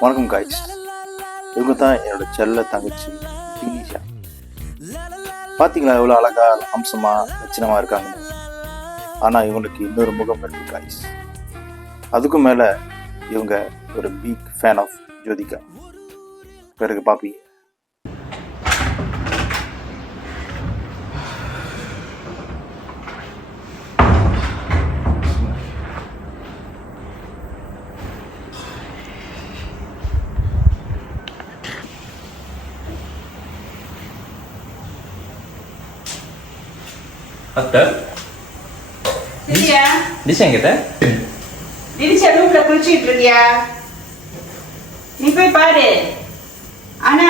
வணக்கம் காய்ஸ். இவங்க தான் என்னோட செல்ல தங்கச்சி தினிஷா. பார்த்தீங்களா எவ்வளோ அழகா அம்சமா லட்சணமா இருக்காங்க. ஆனால் இவங்களுக்கு இன்னொரு முகம் இருக்கு காய்ஸ். அதுக்கும் மேலே இவங்க ஒரு பிக் ஃபேன் ஆஃப் ஜோதிகா. பிறகு பார்ப்பீங்க. அத்தை திவ்யா, திஷா எங்கிட்ட திவ்யா ரூம்ல குளிச்சிட்டு இருக்கியா? நீ போய் பாரு. ஆனா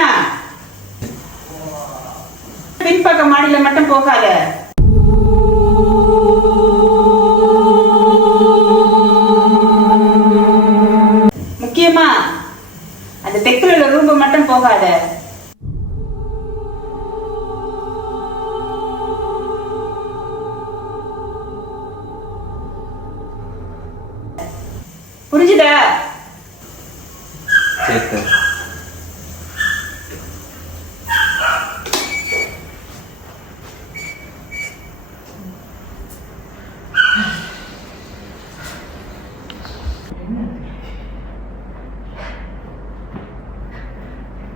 பின்பக்க மாடியில மட்டும் போகாத. முக்கியமா அந்த தெற்குல ரூம் மட்டும் போகாத. புரிஞ்சுதா? சரி.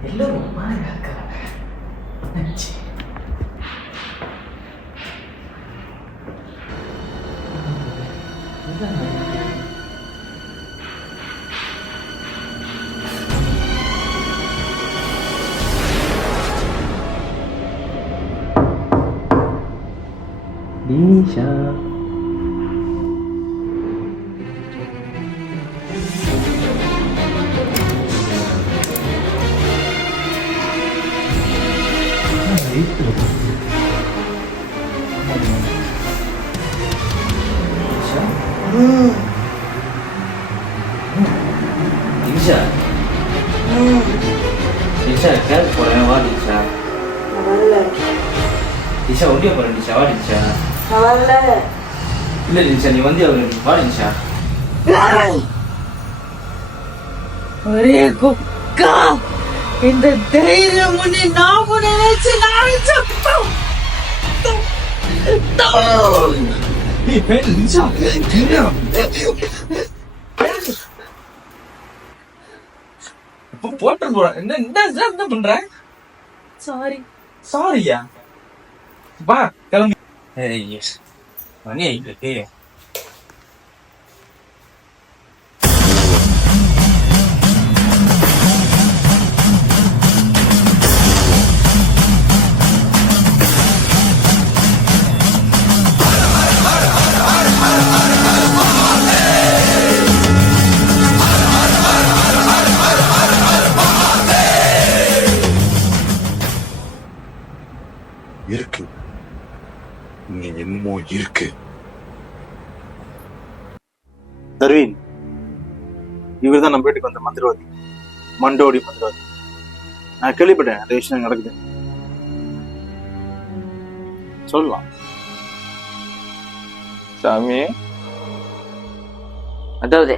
எல்லாரும் மாதிரி இருக்காங்க. Nisha. Nisha. Nisha, kan orang awak Nisha. வரல. Nisha, udah pernah Nisha awak Nisha. வரல. இல்ல நிஷா, நீ வந்து அவரு வா நிஷா. ஒரே குக்கா இந்த தைரியம் முன்னே நான் நினைச்சு நான் சத்தம் நிஷா போட்டு போற என்ன என்ன பண்ற? சாரியா வா கிளம்பி. ஏய் மணி ஆயிட்டு இருக்கு. நீ என்னமோ இருக்கு. தர்வீன், இவர் தான் நம்ம வீட்டுக்கு வந்த மந்திரவாதி, மண்டோடி மந்திரவாதி. நான் கேள்விப்பட்டேன் அந்த விஷயம் நடக்குது. சொல்லலாம் சாமி. அதாவது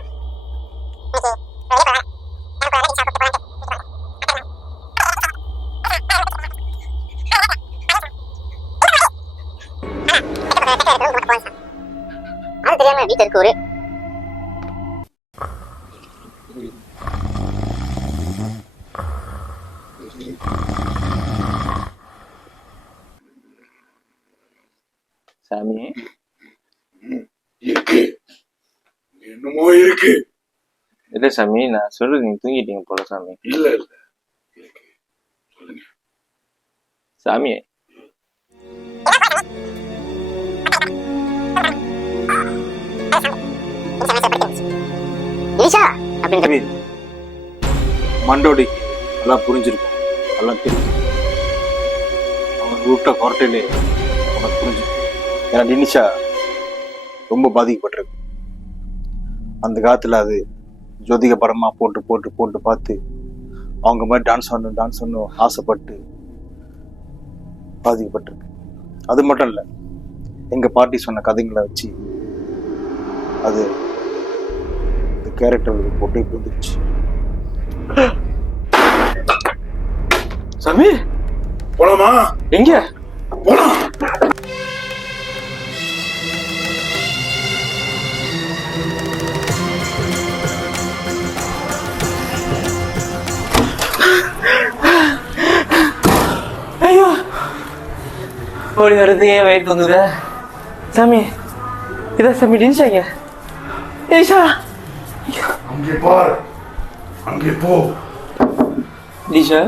தெரியாம வீட்டுல இருக்கு ஒரு சாமி இருக்கு. என்னமோ இருக்கு. இல்ல சாமி, நான் சொல்றது நீங்க தூங்கிட்டீங்க போல சாமி. இல்ல இல்ல இருக்கு. சொல்லுங்க சாமி. தர்வீன், மண்டோடி எல்லாம் புரிஞ்சிருக்கும், எல்லாம் தெரியும். அவன் விட்ட கொரட்டையிலே உனக்கு புரிஞ்சிருக்கும். ஏன்னா டினிஷா ரொம்ப பாதிக்கப்பட்டிருக்கு. அந்த காலத்துல அது ஜோதிக படமா போட்டு போட்டு போட்டு பார்த்து அவங்க மாதிரி டான்ஸ் ஆடணும் ஆசைப்பட்டு பாதிக்கப்பட்டிருக்கு. அது மட்டும் இல்லை, எங்க பாட்டி சொன்ன கதைங்களை வச்சு அது இந்த கேரக்டர் போட்டு வந்துருச்சு. சாமி போலாமா? எங்க? போலாம். ஐயோ ஓடி வருது ஏன் வெயிட் பண்ணுங்க சாமி. இதான் சாமி டின்ஷாங்க. ஏஷா அங்கே பார், அங்கே போ. டிஷா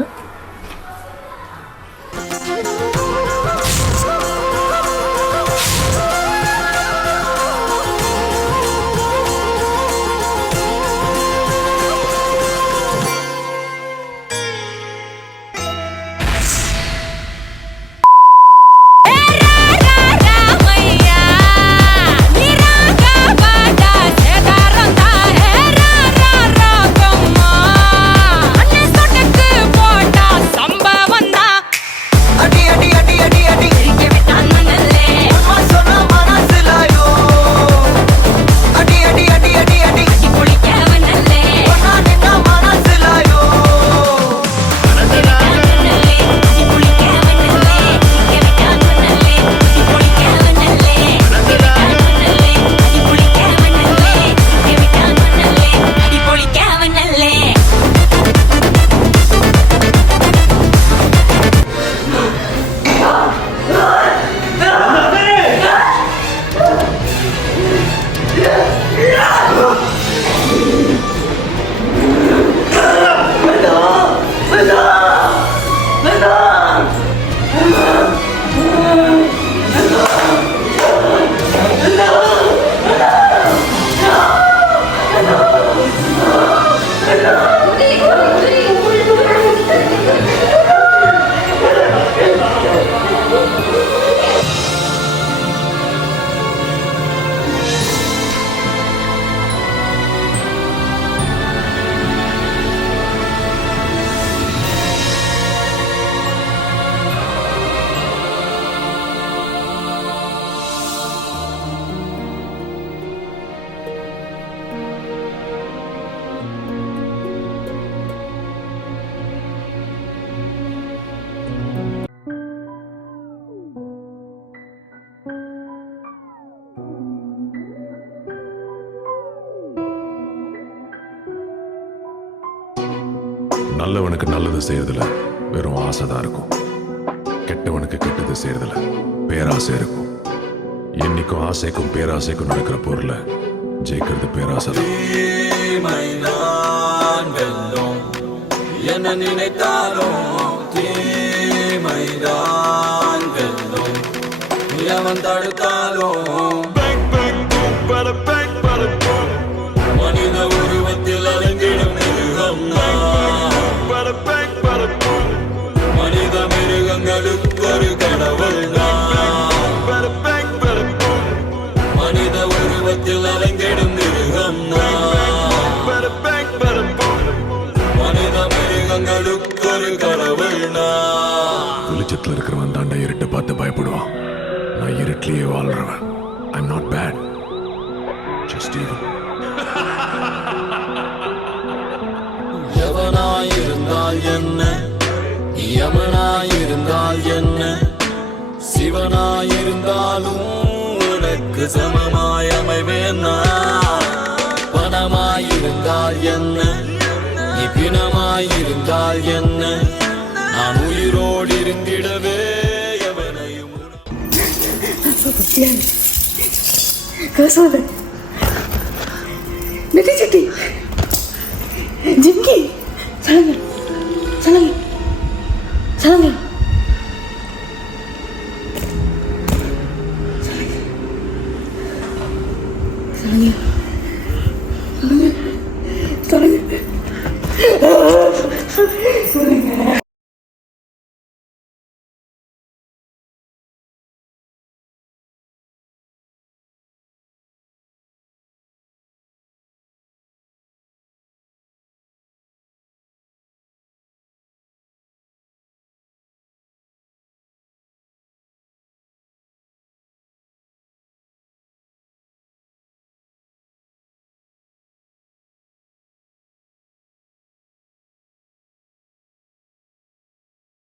நல்லவனுக்கு நல்லது செய்யறதுல வெறும் ஆசைதான் இருக்கும். கெட்டவனுக்கு கெட்டது செய்யறதுல பேராசை இருக்கும். என்னைக்கும் ஆசைக்கும் பேராசைக்கும் நடக்கிற பொருளை ஜெயிக்கிறது பேராசை தான். என்ன நினைத்தாலும் தீமைதான் வெல்லும். எவன் தடுத்தாலும் மனித உருவத்தில் அலைந்திடும் மிருகம் மனித மிருகங்களுக்கு ஒரு கடவுள் மனித உருவத்தில் அலைந்திடும் மிருகம் மனித மிருகங்களுக்கு ஒரு கடவுள். வெளிச்சத்துல இருக்கிறவன் தாண்டா இருட்டை பார்த்து பயப்படுவான். நான் இருட்டிலேயே வாழ்றவன். I'm not bad, just evil. எவனாயிருந்தால் என்ன, யமனாயிருந்தால் என்ன, சிவனாயிருந்தாலும் உனக்கு சமமாய் அமைவேன் நான். பணமாயிருந்தால் என்ன, நீ பிணமாயிருந்தால் என்ன, நான் உயிரோடு இருந்திடவே எவனையும் Kasada. Neti Chitti. Jinky. Salanga. Salanga. Salanga. Salanga.